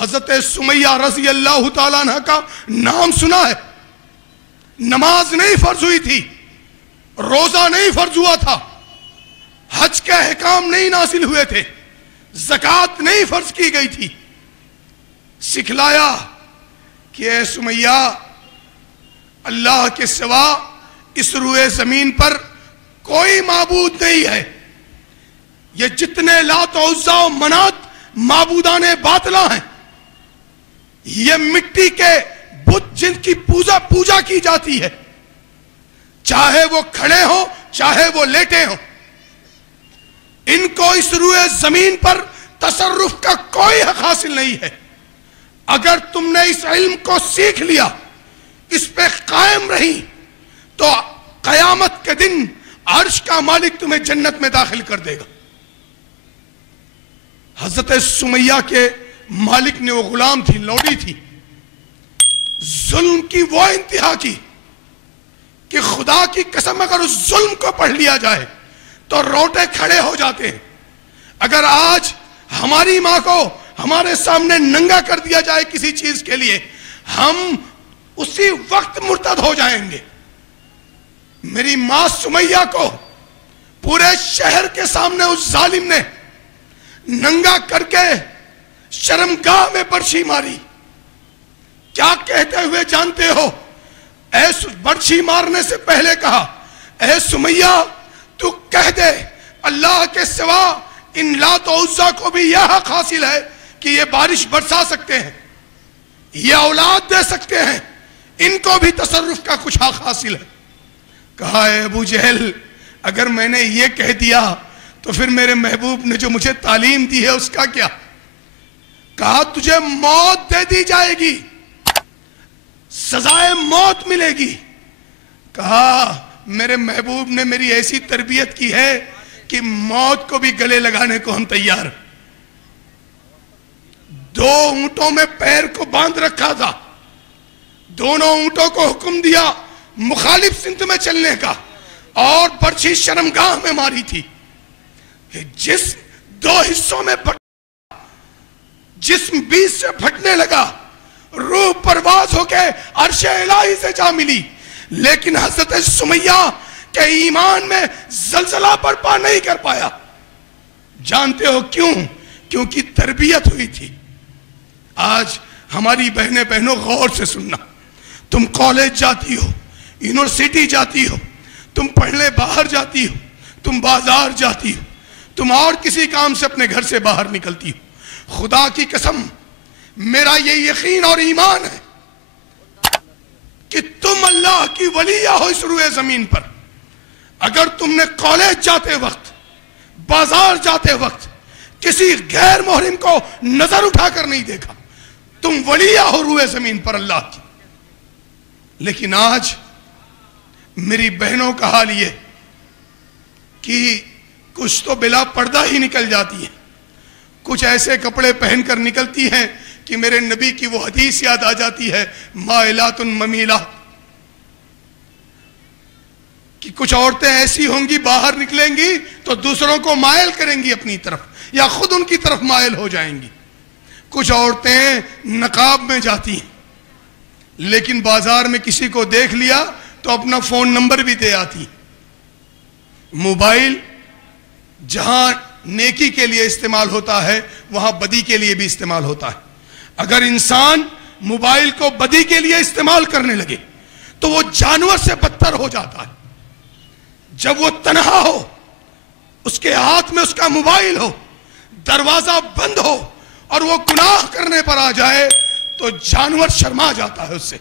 حضرت سمیہ رضی اللہ تعالیٰ عنہ کا نام سنا ہے. نماز نہیں فرض ہوئی تھی, روزہ نہیں فرض ہوا تھا, حج کے احکام نہیں نازل ہوئے تھے, زکوٰۃ نہیں فرض کی گئی تھی. سکھلایا کہ اے سمیہ, اللہ کے سوا اس روئے زمین پر کوئی معبود نہیں ہے. یہ جتنے لات و عزا و منات معبودان باطلہ ہیں, یہ مٹی کے بت جن کی پوجا کی جاتی ہے, چاہے وہ کھڑے ہوں چاہے وہ لیٹے ہوں, ان کو اس روئے زمین پر تصرف کا کوئی حق حاصل نہیں ہے. اگر تم نے اس علم کو سیکھ لیا, اس پہ قائم رہی, تو قیامت کے دن عرش کا مالک تمہیں جنت میں داخل کر دے گا. حضرت سمیہ کے مالک نے وہ غلام تھی, لوڈی تھی, ظلم کی وہ انتہا کی کہ خدا کی قسم اگر اس ظلم کو پڑھ لیا جائے تو روٹے کھڑے ہو جاتے ہیں. اگر آج ہماری ماں کو ہمارے سامنے ننگا کر دیا جائے کسی چیز کے لیے, ہم اسی وقت مرتد ہو جائیں گے. میری ماں سمیہ کو پورے شہر کے سامنے اس ظالم نے ننگا کر کے شرمگاہ میں برچھی ماری. کیا کہتے ہوئے جانتے ہو؟ برچھی مارنے سے پہلے کہا, اے سمیہ تو کہہ دے اللہ کے سوا ان لات و عزا کو بھی یہ حق حاصل ہے کہ یہ بارش برسا سکتے ہیں, یہ اولاد دے سکتے ہیں, ان کو بھی تصرف کا کچھ حق حاصل ہے. کہا اے ابو جہل, اگر میں نے یہ کہہ دیا تو پھر میرے محبوب نے جو مجھے تعلیم دی ہے اس کا کیا؟ کہا تجھے موت دے دی جائے گی, سزائے موت ملے گی. کہا میرے محبوب نے میری ایسی تربیت کی ہے کہ موت کو بھی گلے لگانے کو ہم تیار. 2 اونٹوں میں پیر کو باندھ رکھا تھا, دونوں اونٹوں کو حکم دیا مخالف سمت میں چلنے کا, اور برچھی شرمگاہ میں ماری تھی. جسم 2 حصوں میں جسم 20 سے پھٹنے لگا, روح پرواز ہو کے عرش الہی سے جا ملی, لیکن حضرت سمیہ کے ایمان میں زلزلہ برپا نہیں کر پایا. جانتے ہو کیوں؟ کیونکہ تربیت ہوئی تھی. آج ہماری بہنوں غور سے سننا, تم کالج جاتی ہو, یونیورسٹی جاتی ہو, تم پڑھنے باہر جاتی ہو, تم بازار جاتی ہو, تم اور کسی کام سے اپنے گھر سے باہر نکلتی ہو. خدا کی قسم میرا یہ یقین اور ایمان ہے کہ تم اللہ کی ولیہ ہو اس روئے زمین پر. اگر تم نے کالج جاتے وقت, بازار جاتے وقت کسی غیر محرم کو نظر اٹھا کر نہیں دیکھا, تم ولیہ ہو روئے زمین پر اللہ کی. لیکن آج میری بہنوں کا حال یہ کہ کچھ تو بلا پردہ ہی نکل جاتی ہیں, کچھ ایسے کپڑے پہن کر نکلتی ہیں کہ میرے نبی کی وہ حدیث یاد آ جاتی ہے, مائلات ممیلات, کہ کچھ عورتیں ایسی ہوں گی باہر نکلیں گی تو دوسروں کو مائل کریں گی اپنی طرف یا خود ان کی طرف مائل ہو جائیں گی. کچھ عورتیں نقاب میں جاتی ہیں, لیکن بازار میں کسی کو دیکھ لیا تو اپنا فون نمبر بھی دے آتی. موبائل جہاں نیکی کے لیے استعمال ہوتا ہے وہاں بدی کے لیے بھی استعمال ہوتا ہے. اگر انسان موبائل کو بدی کے لیے استعمال کرنے لگے تو وہ جانور سے بدتر ہو جاتا ہے. جب وہ تنہا ہو, اس کے ہاتھ میں اس کا موبائل ہو, دروازہ بند ہو اور وہ گناہ کرنے پر آ جائے تو جانور شرما جاتا ہے اس سے.